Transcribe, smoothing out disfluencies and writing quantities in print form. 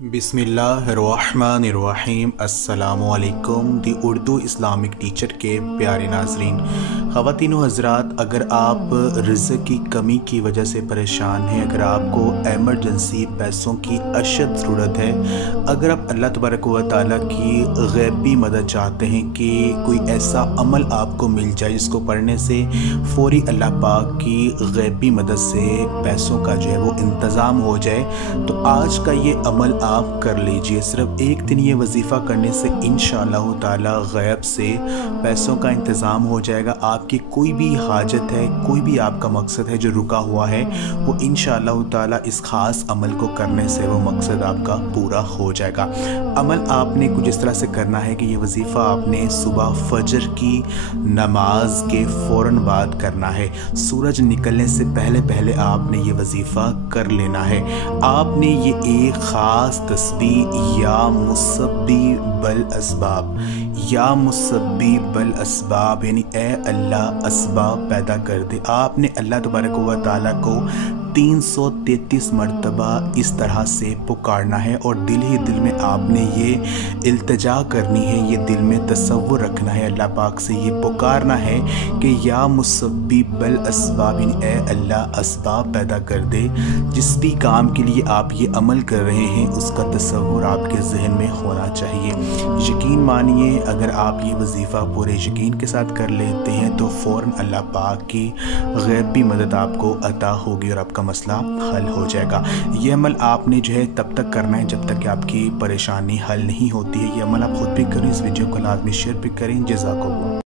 बिस्मिल्लाहिर्रहमानिर्रहीम। अस्सलामुअलैकुम। दी Urdu Islamic teacher के प्यारे नाज़रीन, ख़वातीन व हज़रात, अगर आप रिज़्क़ की कमी की वजह से परेशान हैं, अगर आपको एमरजेंसी पैसों की अशद ज़रूरत है, अगर आप अल्लाह तबारक व तआला की ग़ैबी मदद चाहते हैं कि कोई ऐसा अमल आपको मिल जाए जिसको पढ़ने से फ़ौरी अल्लाह पाक की ग़ैबी मदद से पैसों का जो है वो इंतज़ाम हो जाए, तो आज का ये अमल आप कर लीजिए। सिर्फ एक दिन ये वजीफ़ा करने से इंशाअल्लाह ताला गैब से पैसों का इंतज़ाम हो जाएगा। आपकी कोई भी हाजत है, कोई भी आपका मकसद है जो रुका हुआ है, वो इंशाअल्लाह ताला इस ख़ास अमल को करने से वो मकसद आपका पूरा हो जाएगा। अमल आपने कुछ इस तरह से करना है कि ये वजीफ़ा आपने सुबह फजर की नमाज के फ़ौरन बाद करना है। सूरज निकलने से पहले पहले आपने ये वजीफ़ा कर लेना है। आपने ये एक ख़ास तस्बीह या मुसब्बी बल असबाब, या मुसब्बी बल असबाब यानी ए अल्लाह असबाब पैदा कर दे, आपने अल्लाह तबारक व तआला को 333 मरतबा इस तरह से पुकारना है और दिल ही दिल में आपने ये इल्तिजा करनी है, ये दिल में तसव्वुर रखना है, अल्लाह पाक से ये पुकारना है कि या मुसब्बी बल असबाब यानी ए अल्लाह असबाब पैदा कर दे। जिस भी काम के लिए आप ये अमल कर रहे हैं उसका तसव्वुर आपके जहन में होना चाहिए। यकीन मानिए, अगर आप ये वजीफ़ा पूरे यकीन के साथ कर लेते हैं तो फ़ौरन अल्लाह पाक की ग़ैबी मदद आपको अता होगी और आपका मसला हल हो जाएगा। ये अमल आपने जो है तब तक करना है जब तक कि आपकी परेशानी हल नहीं होती है। ये अमल आप खुद भी करें, इस वीडियो को लाजमी शेयर भी करें। जज़ाकल्लाह।